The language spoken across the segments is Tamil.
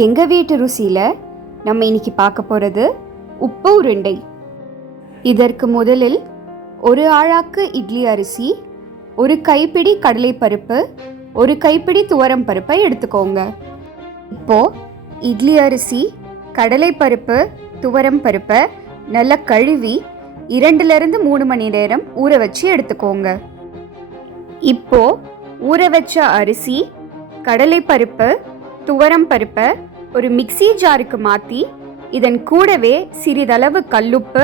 எங்கள் வீட்டு ருசியில் நம்ம இன்னைக்கு பார்க்க போகிறது உப்பு உருண்டை. இதற்கு முதலில் ஒரு ஆழாக்கு இட்லி அரிசி, ஒரு கைப்பிடி கடலைப்பருப்பு, ஒரு கைப்பிடி துவரம் பருப்பை எடுத்துக்கோங்க. இப்போது இட்லி அரிசி, கடலைப்பருப்பு, துவரம் பருப்பை நல்லா கழுவி 2-3 மணி நேரம் ஊற வச்சு எடுத்துக்கோங்க. இப்போது ஊற வச்ச அரிசி, கடலைப்பருப்பு, துவரம் பருப்பை ஒரு மிக்ஸி ஜாருக்கு மாற்றி இதன் கூடவே சிறிதளவு கல்லுப்பு,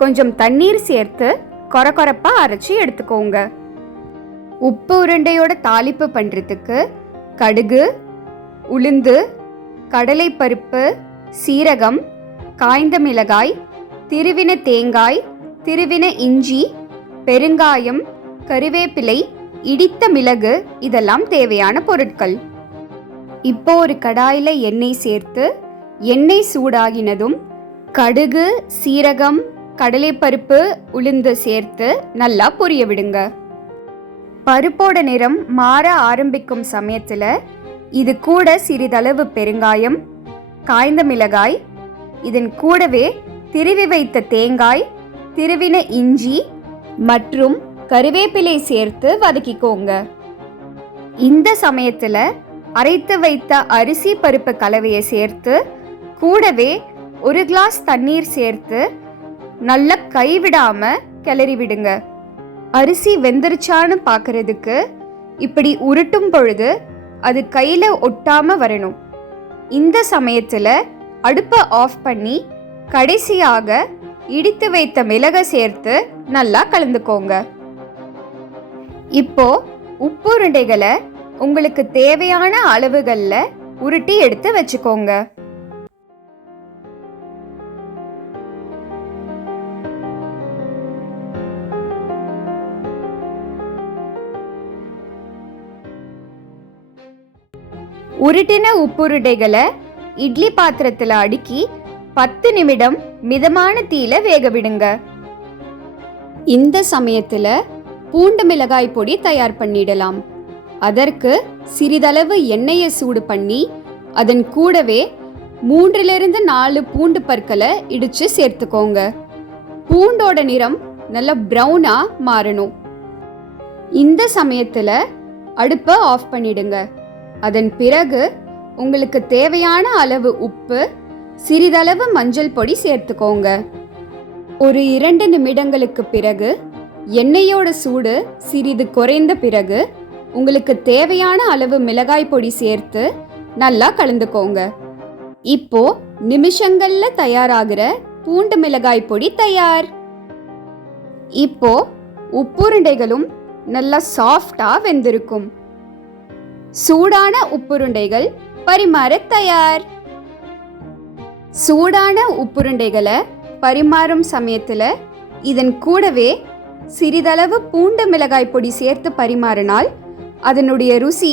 கொஞ்சம் தண்ணீர் சேர்த்து கொரகொரப்பாக அரைச்சி எடுத்துக்கோங்க. உப்பு உருண்டையோட தாளிப்பு பண்ணுறதுக்கு கடுகு, உளுந்து, கடலைப்பருப்பு, சீரகம், காய்ந்த மிளகாய், திருவின தேங்காய், திருவின இஞ்சி, பெருங்காயம், கருவேப்பிலை, இடித்த மிளகு இதெல்லாம் தேவையான பொருட்கள். இப்போ ஒரு கடாயில் எண்ணெய் சேர்த்து எண்ணெய் சூடாகினதும் கடுகு, சீரகம், கடலைப்பருப்பு, உளுந்து சேர்த்து நல்லா பொரிய விடுங்க. பருப்போட நிறம் மாற ஆரம்பிக்கும் சமயத்தில் இது கூட சிறிதளவு பெருங்காயம், காய்ந்த மிளகாய், இதன் கூடவே திருவி வைத்த தேங்காய், திருவின இஞ்சி மற்றும் கருவேப்பிலை சேர்த்து வதக்கிக்கோங்க. இந்த சமயத்தில் அரைத்து வைத்த அரிசி பருப்பு கலவையை சேர்த்து கூடவே 1 கிளாஸ் தண்ணீர் சேர்த்து நல்லா கைவிடாம கிளறி விடுங்க. அரிசி வெந்துருச்சான்னு பார்க்கறதுக்கு இப்படி உருட்டும் பொழுது அது கையில் ஒட்டாம வரணும். இந்த சமயத்தில் அடுப்பை ஆஃப் பண்ணி கடைசியாக இடித்து வைத்த மிளகை சேர்த்து நல்லா கலந்துக்கோங்க. இப்போ உப்பு உருண்டைகளை உங்களுக்கு தேவையான அளவுகளில் உருட்டி எடுத்து வச்சுக்கோங்க. உருட்டின உப்புருண்டைகளை இட்லி பாத்திரத்தில் அடுக்கி 10 நிமிடம் மிதமான தீயில வேக விடுங்க. இந்த சமயத்தில் பூண்டு மிளகாய் பொடி தயார் பண்ணிடலாம். அதற்கு சிறிதளவு எண்ணெயை சூடு பண்ணி அதன் கூடவே 3-4 பூண்டு பற்களை இடித்து சேர்த்துக்கோங்க. பூண்டோட நிறம் நல்ல ப்ரௌனாக மாறணும். இந்த சமயத்தில் அடுப்பை ஆஃப் பண்ணிடுங்க. அதன் பிறகு உங்களுக்கு தேவையான அளவு உப்பு, சிறிதளவு மஞ்சள் பொடி சேர்த்துக்கோங்க. ஒரு 2 நிமிடங்களுக்கு பிறகு எண்ணெயோட சூடு சிறிது குறைந்த பிறகு உங்களுக்கு தேவையான அளவு மிளகாய் பொடி சேர்த்து நல்லா கலந்துக்கோங்க. இப்போ நிமிஷங்கள்ல தயாராகிற பூண்டு மிளகாய் பொடி தயார். இப்போ உப்புருண்டைகளும் நல்லா சாஃப்டா வெந்திருக்கும். சூடான உப்புருண்டைகள் பரிமாற தயார். சூடான உப்புருண்டைகளை பரிமாறும் சமயத்தில் இதன் கூடவே சிறிதளவு பூண்டு மிளகாய் பொடி சேர்த்து பரிமாறினால் அதனுடைய ருசி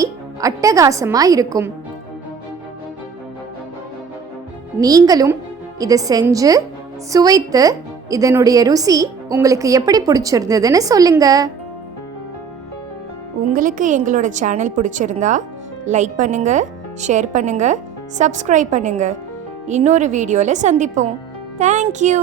அட்டகாசமாக இருக்கும். நீங்களும் இதை செஞ்சு சுவைத்து இதனுடைய ருசி உங்களுக்கு எப்படி பிடிச்சிருந்ததுன்னு சொல்லுங்க. உங்களுக்கு எங்களோட சேனல் பிடிச்சிருந்தா லைக் பண்ணுங்க, ஷேர் பண்ணுங்க, சப்ஸ்கிரைப் பண்ணுங்க. இன்னொரு வீடியோவில் சந்திப்போம். தேங்க்யூ.